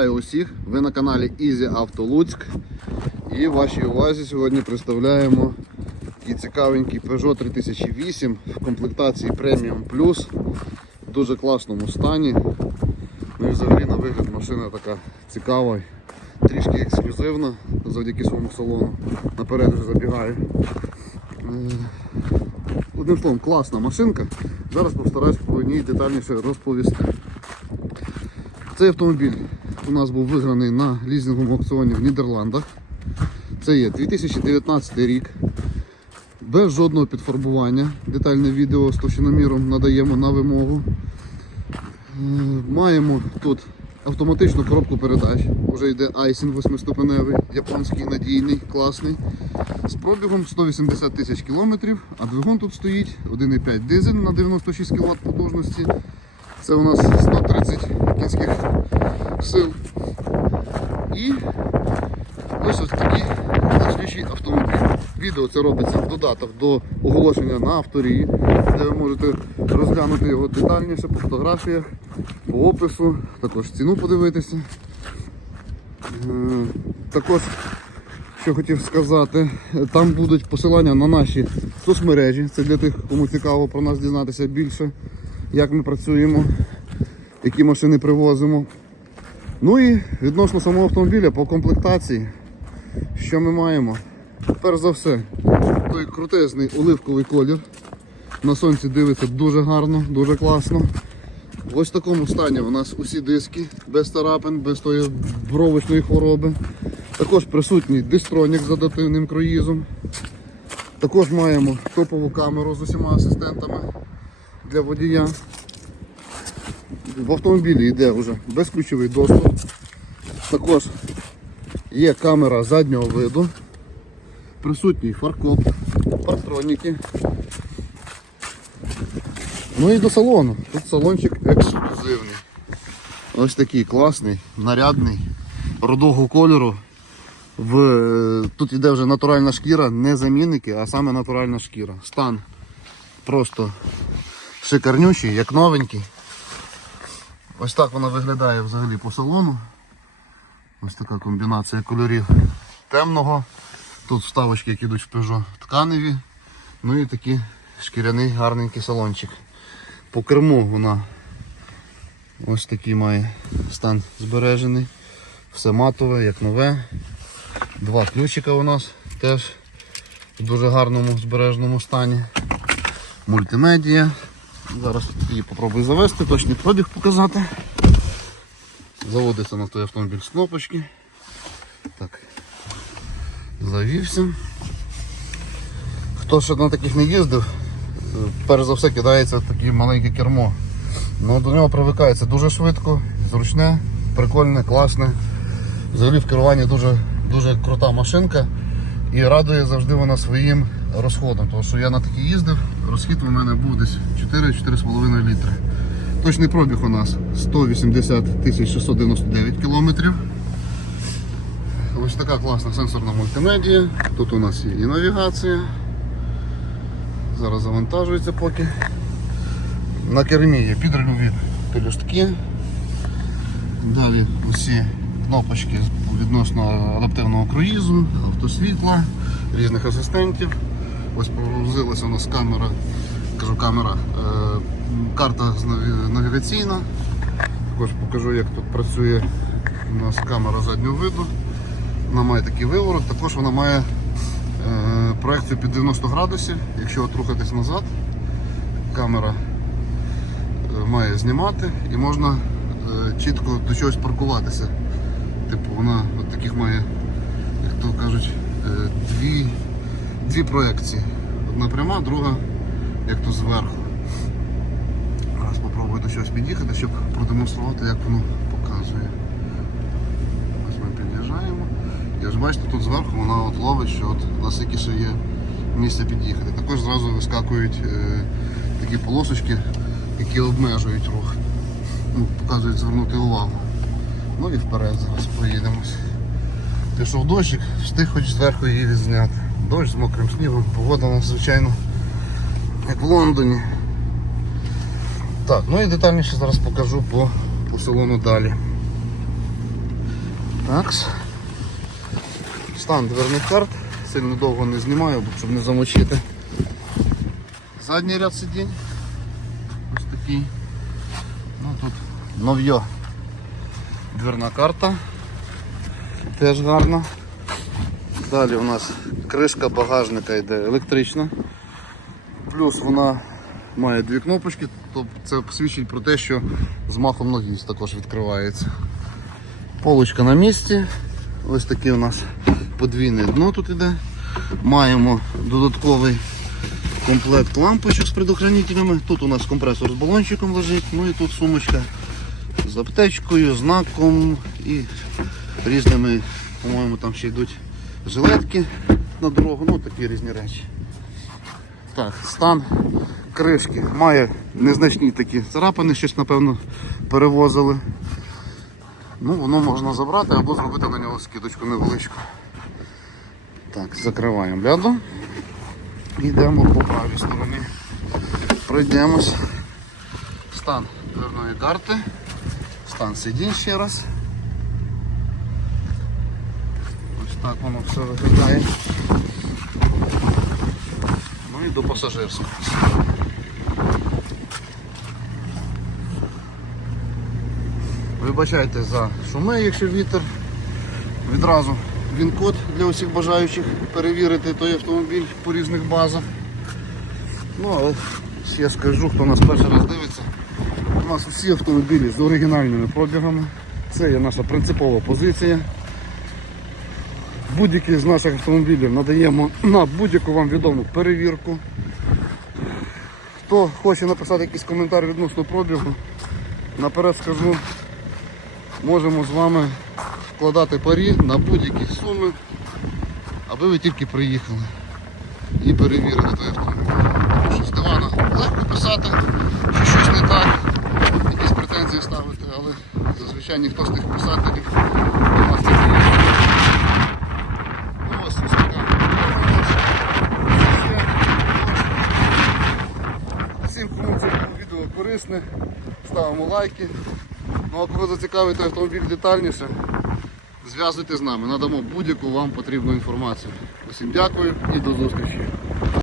Вітаю усіх! Ви на каналі Easy Auto Луцьк. І вашій увазі сьогодні представляємо такий цікавенький Peugeot 3008 в комплектації Premium Plus в дуже класному стані. Ну і взагалі на вигляд машина така цікава, трішки ексклюзивна завдяки своєму салону. Наперед вже забігаю. Е, Одним словом, класна машинка. Зараз постараюсь про ній детальніше розповісти. Цей автомобіль у нас був виграний на лізинговому аукціоні в Нідерландах. Це є 2019 рік. Без жодного підфарбування. Детальне відео з товщиноміром надаємо на вимогу. Е, Маємо тут автоматичну коробку передач. Уже йде Айсін 8-ступеневий, японський, надійний, класний. З пробігом 180 тисяч кілометрів, а двигун тут стоїть 1,5 дизель на 96 кВт потужності. Це у нас 130 кінських сил. І ось ось такий слідчий автомобіль. Відео це робиться в додаток до оголошення на авторії, де ви можете розглянути його детальніше по фотографіях, по опису, також ціну подивитися. Е, Також, що хотів сказати, там будуть посилання на наші соцмережі. Це для тих, кому цікаво про нас дізнатися більше, як ми працюємо, які машини привозимо. Ну і відносно самого автомобіля по комплектації, що ми маємо? Перш за все, той крутезний оливковий колір. На сонці дивиться дуже гарно, дуже класно. В ось такому стані у нас усі диски, без тарапин, без тої бровочної хвороби. Також присутній дистронік з адаптивним круїзом. Також маємо топову камеру з усіма асистентами для водія. В автомобілі йде вже безключовий доступ. Також є камера заднього виду, присутній фаркоп, парктроніки. Ну і до салону. Тут салончик ексклюзивний. Ось такий класний, нарядний, рудого кольору. В, е, тут йде вже натуральна шкіра, не замінники, а саме натуральна шкіра. Стан просто шикарнючий, як новенький. Ось так вона виглядає взагалі по салону. Ось така комбінація кольорів темного. Тут вставочки, які йдуть в Peugeot тканеві. Ну і такий шкіряний гарненький салончик. По керму вона ось такий має стан збережений. Все матове, як нове. Два ключика у нас теж в дуже гарному збереженому стані. Мультимедія. Зараз її попробую завести, точний пробіг показати. Заводиться на той автомобіль з кнопочки. Так. Завівся. Хто ще на таких не їздив, перш за все кидається таке маленьке кермо. Ну, До нього привикається дуже швидко, зручне, прикольне, класне. Взагалі в керуванні дуже, дуже крута машинка і радує завжди вона своїм розходом. Тому що я на такій їздив, розхід у мене був десь 4-4,5 літри. Точний пробіг у нас 180 699 кілометрів. Ось така класна сенсорна мультимедія. Тут у нас є і навігація. Зараз завантажується поки. На кермі є підрульові пелюстки. Далі усі кнопочки відносно адаптивного круїзу, автосвітла, різних асистентів. Ось погрузилася у нас камера, кажу камера, е, карта навігаційна. Також покажу, як тут працює у нас камера заднього виду. Вона має такий виворот, також вона має е, проекцію під 90 градусів. Якщо от назад, камера е, має знімати і можна е, чітко до чогось паркуватися. Типу вона от таких має, як то кажуть, е, дві, дві проекції. Одна пряма, друга як то зверху. Зараз спробую до чогось під'їхати, щоб продемонструвати, як воно показує. Ось ми під'їжджаємо. І ось бачите, тут зверху вона от ловить, що от ще є місце під'їхати. Також зразу вискакують е, такі полосочки, які обмежують рух. Ну, показують звернути увагу. Ну і вперед зараз поїдемось. Пішов дощик, встиг хоч зверху її відзняти. Дощ з мокрим снігом, погода у нас, звичайно, як в Лондоні. Так, ну і детальніше зараз покажу по, по салону далі. Такс. Стан дверних карт. Сильно довго не знімаю, щоб не замочити. Задній ряд сидінь. Ось такий. Ну тут нов'йо. Дверна карта. Теж гарна. Далі у нас кришка багажника йде електрична. Плюс вона має дві кнопочки, тобто це свідчить про те, що з махом ноги також відкривається. Полочка на місці. Ось таке у нас подвійне дно тут іде. Маємо додатковий комплект лампочок з предохранителями. Тут у нас компресор з балончиком лежить, ну і тут сумочка з аптечкою, знаком і різними, по-моєму, там ще йдуть жилетки на дорогу, ну такі різні речі. Так, стан кришки має незначні такі царапини, щось напевно перевозили. Ну, воно можна забрати або зробити на нього скидочку невеличку. Так, закриваємо ляду. Йдемо по правій стороні. Пройдемось. Стан дверної карти. Стан сидінь ще раз. Ось так воно все виглядає. Ну і до пасажирського. Вибачайте за шуми, якщо вітер. Відразу він код для усіх бажаючих перевірити той автомобіль по різних базах. Ну, але я скажу, хто нас перший раз дивиться. У нас усі автомобілі з оригінальними пробігами. Це є наша принципова позиція. Будь-який з наших автомобілів надаємо на будь-яку вам відому перевірку. Хто хоче написати якийсь коментар відносно пробігу, наперед скажу, можемо з вами вкладати парі на будь-які суми, аби ви тільки приїхали і перевірили той автомобіль. Тому що з дивана легко писати, що щось не так, якісь претензії ставити, але зазвичай ніхто з тих писателів до нас не. Ну, ось ось така. Всім, кому це відео корисне, ставимо лайки. Ну а коли зацікавите автомобіль детальніше, зв'язуйтесь з нами, надамо будь-яку вам потрібну інформацію. Усім дякую і до зустрічі.